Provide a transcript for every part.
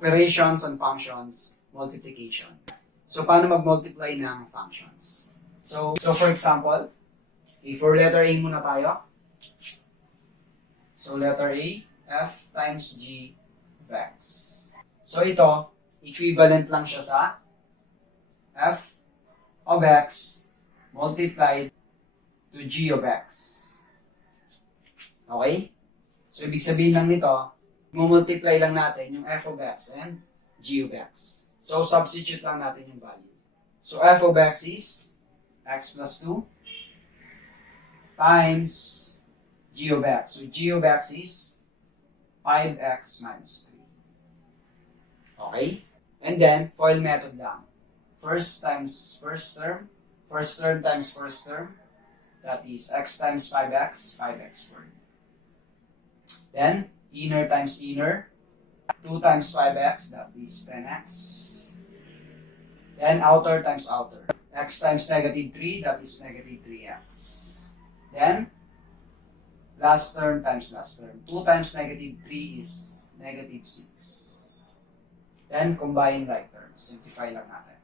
operations on functions, multiplication. So, paano mag-multiply ng functions? So for example, for letter A muna tayo. So, letter A, f times g of x. So, ito, equivalent lang siya sa f of x multiplied to g of x. Okay? So, ibig sabihin lang nito, multiply lang natin yung f of x and g of x. So, substitute lang natin yung value. So, f of x is x plus 2 times g of x. So, g of x is 5x minus 3. Okay? And then, FOIL method lang. First times first term times first term, that is x times 5x, 5x squared. Then, inner times inner, 2 times 5x, that is 10x. Then, outer times outer, x times negative 3, that is negative 3x. Then, last term times last term, 2 times negative 3 is negative 6. Then, combine like terms, simplify lang natin.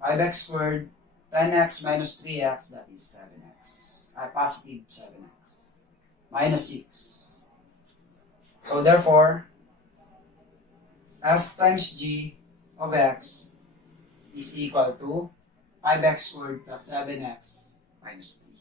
5x squared, 10x minus 3x, that is 7x. Positive 7x. Minus 6. So therefore, f times g of x is equal to 5x squared plus 7x minus 3.